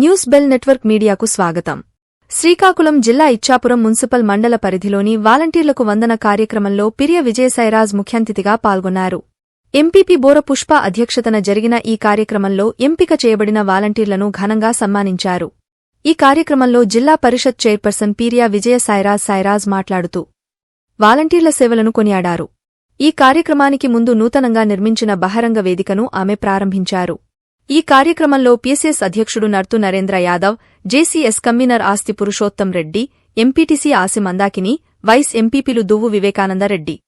News bell network మీడియాకు స్వాగతం. శ్రీకాకుళం జిల్లా ఇచ్చాపురం మున్సిపల్ మండల పరిధిలోని వాలంటీర్లకు వందన కార్యక్రమంలో పిరియ విజయసాయిరాజ్ ముఖ్యంతిథిగా పాల్గొన్నారు. ఎంపీపీ బోరపుష్ప అధ్యక్షతన జరిగిన ఈ కార్యక్రమంలో ఎంపిక చేయబడిన వాలంటీర్లను ఘనంగా సన్మానించారు. ఈ కార్యక్రమంలో జిల్లా పరిషత్ చైర్పర్సన్ పీరియా విజయసాయిరాజ్ సాయిరాజ్ మాట్లాడుతూ వాలంటీర్ల సేవలను కొనియాడారు. ఈ కార్యక్రమానికి ముందు నూతనంగా నిర్మించిన బహరంగ వేదికను ఆమె ప్రారంభించారు. ఈ కార్యక్రమంలో పీసీఎస్ అధ్యక్షుడు Narthu Narendra Yadav JCS convenor Asthi Purushottam Reddy MPTC Asi Mandakini vice ఎంపీపీలు Duvvu Vivekananda Reddy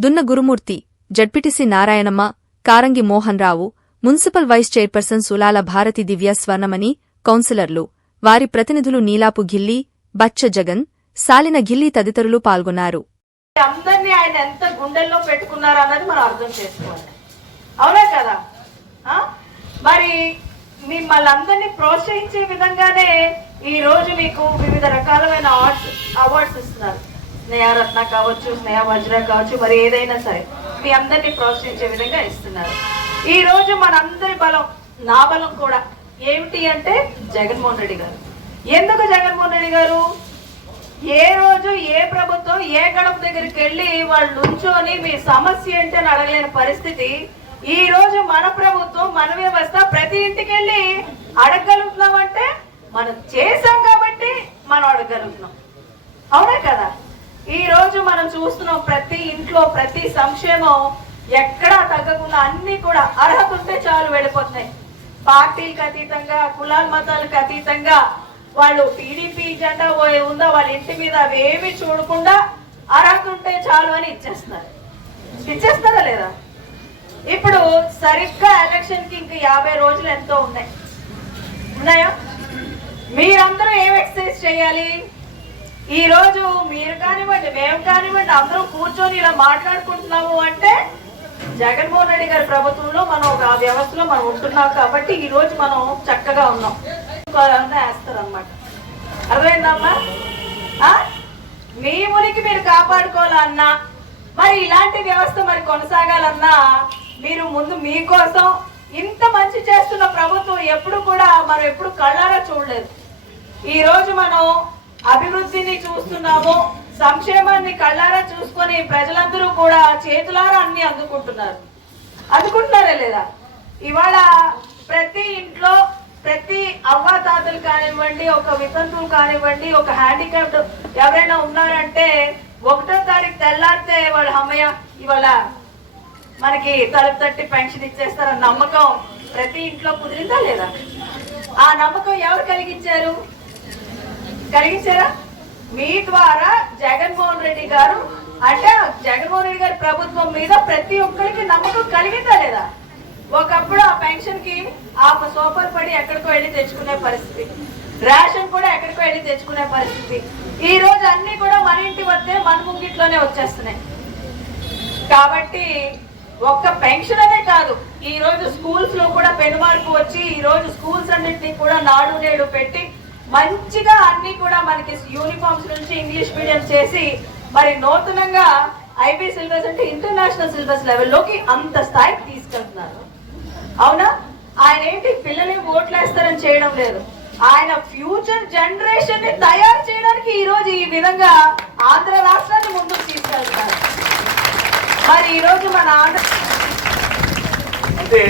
Dunna Gurumurthy ZPTC Narayanamma Karangi Mohan Rao municipal vice chairperson Sulala Bharathi Divya Swarnamani కౌన్సిలర్లు వారి ప్రతినిధులు నీలాపు గిల్లి బచ్చ జగన్ సాలిన గిల్లి తదితరులు పాల్గొన్నారు. అందరినీ ఆయన ఎంత గుండెల్లో మనం అర్థం చేసుకోవాలి. అవునా కదా? మరి మిమ్మల్ని అందరినీ ప్రోత్సహించే విధంగానే ఈ రోజు మీకు వివిధ రకాలమైన ఆర్ట్స్ అవార్డ్స్ ఇస్తున్నారు. స్నేహరత్న కావచ్చు స్నేహ వజ్ర కావచ్చు మరి ఏదైనా సరే మీ అందరినీ ప్రోత్సహించే విధంగా ఇస్తున్నారు. ఈ రోజు మనందరి బలం నా బలం కూడా ఏమిటి అంటే జగన్మోహన్ రెడ్డి గారు. ఎందుకు జగన్మోహన్ రెడ్డి గారు? ఏ రోజు ఏ ప్రభుత్వం ఏ గడప దగ్గరికి వెళ్ళి వాళ్ళు నుంచొని మీ సమస్య ఏంటి అని అడగలేని పరిస్థితి ఈ రోజు మన ప్రభుత్వం మన వ్యవస్థ ప్రతి ఇంటికి వెళ్ళి అడగలుగుతున్నాం అంటే మనం చేసాం కాబట్టి మనం అడగలుగుతున్నాం. అవునా కదా? ఈ రోజు మనం చూస్తున్నాం ప్రతి ఇంట్లో ప్రతి సంక్షేమం ఎక్కడా తగ్గకుండా అన్ని కూడా అర్హత ఉంటే చాలు వెళ్ళిపోతున్నాయి. పార్టీలకు అతీతంగా కులాల మతాలకు అతీతంగా వాళ్ళు టీడీపీ జెండా పోయి ఉందా? వాళ్ళ ఇంటి మీద అవేమి చూడకుండా అర్హత ఉంటే చాలు అని ఇచ్చేస్తున్నారు. ఇచ్చేస్తారా లేదా? ఇప్పుడు సరిగ్గా ఎలక్షన్కి ఇంకా యాభై రోజులు ఎంతో ఉన్నాయి. ఉన్నాయా? మీరందరూ ఏం ఎక్సర్సైజ్ చేయాలి? ఈ రోజు మీరు కానివ్వండి మేము కానివ్వండి అందరూ కూర్చొని ఇలా మాట్లాడుకుంటున్నాము అంటే జగన్మోహన్ రెడ్డి గారి ప్రభుత్వంలో మనం ఒక ఆ వ్యవస్థలో మనం ఉంటున్నాం కాబట్టి ఈ రోజు మనం చక్కగా ఉన్నాం. వేస్తారనమాట అర్థమైందమ్మా మీ ఉనికి మీరు కాపాడుకోవాలన్నా మరి ఇలాంటి వ్యవస్థ మరి కొనసాగాలన్నా మీరు ముందు మీకోసం ఇంత మంచి చేస్తున్న ప్రభుత్వం ఎప్పుడు కూడా మనం ఎప్పుడు కళ్ళారా చూడలేదు. ఈ రోజు మనం అభివృద్ధిని చూస్తున్నాము సంక్షేమాన్ని కళ్ళారా చూసుకొని ప్రజలందరూ కూడా చేతులారా అన్ని అందుకుంటున్నారు. అందుకుంటున్నారా లేదా? ఇవాళ ప్రతి ఇంట్లో ప్రతి అవ్వాతాతలు కానివ్వండి ఒక వితంతువు కానివ్వండి ఒక హ్యాండిక్యాప్డ్ ఎవరైనా ఉన్నారంటే ఒకటో తారీఖు తెల్లారితే వాళ్ళు అమ్మయ్య ఇవాళ మనకి తలుపు తట్టి పెన్షన్ ఇచ్చేస్తారన్న నమ్మకం ప్రతి ఇంట్లో కుదిరిందా లేదా? ఆ నమ్మకం ఎవరు కలిగించారు? కలిగించారా? మీ ద్వారా జగన్మోహన్ రెడ్డి గారు అంటే జగన్మోహన్ రెడ్డి గారి ప్రభుత్వం మీద ప్రతి ఒక్కరికి నమ్మకం కలిగిందా లేదా? ఒకప్పుడు ఆ పెన్షన్కి ఆ సోపర్ పడి ఎక్కడికో వెళ్ళి తెచ్చుకునే పరిస్థితి రేషన్ కూడా ఎక్కడికో వెళ్ళి తెచ్చుకునే పరిస్థితి. ఈ రోజు అన్ని కూడా మన ఇంటి వద్దే మన ముంగిట్లోనే వచ్చేస్తున్నాయి. కాబట్టి ఒక్క పెన్షన్ అనే కాదు ఈ రోజు స్కూల్స్లో కూడా పెనుమార్పు వచ్చి ఈ రోజు స్కూల్స్ అన్నింటినీ కూడా నాడు నేడు పెట్టి మంచిగా అన్ని కూడా మనకి యూనిఫామ్స్ నుంచి ఇంగ్లీష్ మీడియం చేసి మరి నూతనంగా ఐబీ సిలబస్ అంటే ఇంటర్నేషనల్ సిలబస్ లెవెల్లోకి అంత స్థాయికి తీసుకెళ్తున్నారు. అవునా? ఆయన ఏంటి? పిల్లల్ని ఓట్లేస్తారని చేయడం లేదు. ఆయన ఫ్యూచర్ జనరేషన్ని తయారు చేయడానికి ఈ రోజు ఈ విధంగా ఆంధ్ర రాష్ట్రాన్ని ముందుకు తీసుకెళ్తున్నారు. మరి ఈ రోజు మన అంటే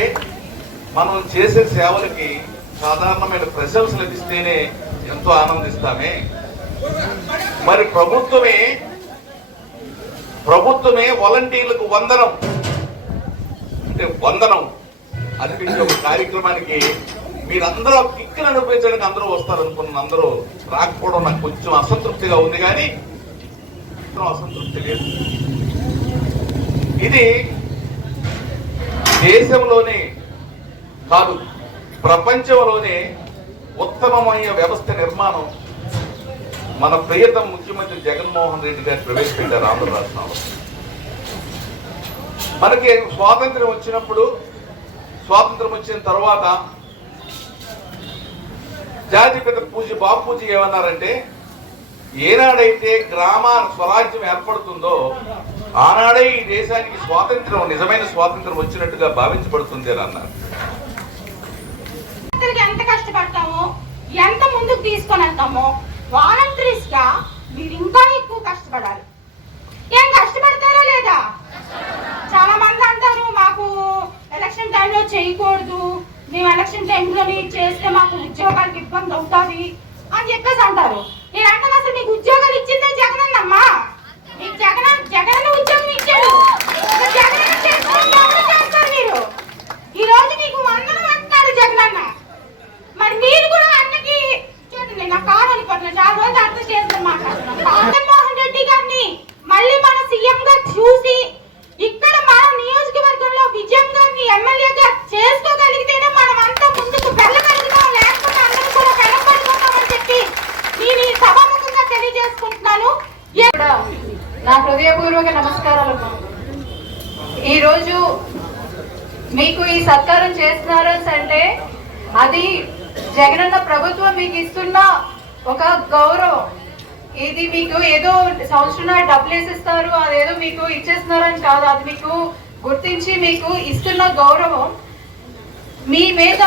మనం చేసే సేవలకి సాధారణమైన ప్రశంస లభిస్తేనే ఎంతో ఆనందిస్తామే. మరి ప్రభుత్వమే ప్రభుత్వమే వాలంటీర్లకు వందనం. అంటే వందనం. అనిపించే ఒక కార్యక్రమానికి మీరందరూ కిక్కులు అనిపించడానికి అందరూ వస్తారు అనుకున్న అందరూ రాకపోవడం నాకు కొంచెం అసంతృప్తిగా ఉంది కానీ అసంతృప్తి లేదు. ఇది దేశంలోనే కాదు ప్రపంచంలోనే ఉత్తమమైన వ్యవస్థ నిర్మాణం మన ప్రియతమ ముఖ్యమంత్రి జగన్మోహన్ రెడ్డి గారు ప్రవేశపెట్టారు ఆంధ్ర రాష్ట్రంలో. మనకి స్వాతంత్రం వచ్చినప్పుడు స్వాతంత్రం వచ్చిన తర్వాత జాతిపిత పూజ బాపూజీ ఏమన్నారంటే ఏనాడైతే గ్రామ స్వరాజ్యం ఏర్పడుతుందో ఆనాడే ఈ దేశానికి స్వాతంత్రం నిజమైన స్వాతంత్రం వచ్చినట్టుగా భావించబడుతుంది అని అన్నారు. ఎంత కష్టపడతామో ఎంత ముందుకు తీసుకొని వెళ్తామో వాలంటీర్స్గా మీరు ఇంకా ఎక్కువ కష్టపడాలి. ఏం కష్టపడతారా లేదా? చాలా మంది అంటారు మాకు ఎలక్షన్ టైంలో చేయకూడదు. మేము ఎలక్షన్ టైంలో చేస్తే మాకు ఉద్యోగాలకు ఇబ్బంది అవుతుంది అని చెప్పేసి అంటారు నేను అంటాను అసలు మీకు ఉద్యోగాలు ఇచ్చిందే జగనన్నమ్మా మీకు జగన్ జగన్ ఉద్యోగం ఇచ్చాడు మరి జగనన్న చేసుకుంటే ఎవరు చేస్తారు మీరు ఈ రోజు మీకు వందనం అంటున్నాడు జగనన్న మరి మీరు కూడా అన్నకి చూడండి నా కావాలి పట్ల చాలా రోజులు అర్థం చేస్తాను మాట్లాడుతున్నాను జగన్మోహన్ రెడ్డి గారిని మళ్ళీ మన సీఎం గా చూసి ఇక్కడ మన నియోజకవర్గంలో విజయం గారిని ఎమ్మెల్యేగా చేసుకోగలిగితేనే మనం అంతా ముందుకు వెళ్ళగలుగుతాం లేకపోతే అందరం కూడా వెనకబడిపోతామని చెప్పి నేను ఈ సభాముఖంగా తెలియజేసుకుంటున్నాను ఏ- కూడా నా హృదయపూర్వక నమస్కారాలు ఈరోజు మీకు ఈ సత్కారం చేస్తున్నారు అంటే అది జగనన్న ప్రభుత్వం మీకు ఇస్తున్న ఒక గౌరవం. ఇది మీకు ఏదో సంవత్సరం డబ్బులు వేసిస్తారు అదేదో మీకు ఇచ్చేస్తున్నారని కాదు అది మీకు గుర్తించి మీకు ఇస్తున్న గౌరవం. మీ మీద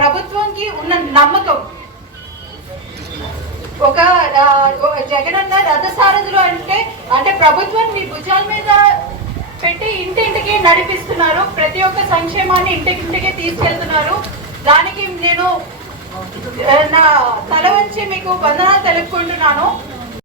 ప్రభుత్వంకి ఉన్న నమ్మకం. ఒక జగన్ అన్న జగనన్న రథసారథులు అంటే అంటే ప్రభుత్వం మీ భుజాల మీద పెట్టి ఇంటింటికి నడిపిస్తున్నారు. ప్రతి ఒక్క సంక్షేమాన్ని ఇంటింటికి తీసుకెళ్తున్నారు. దానికి నేను నా తల వంచి మీకు వందనాలు తెలుపుకుంటున్నాను.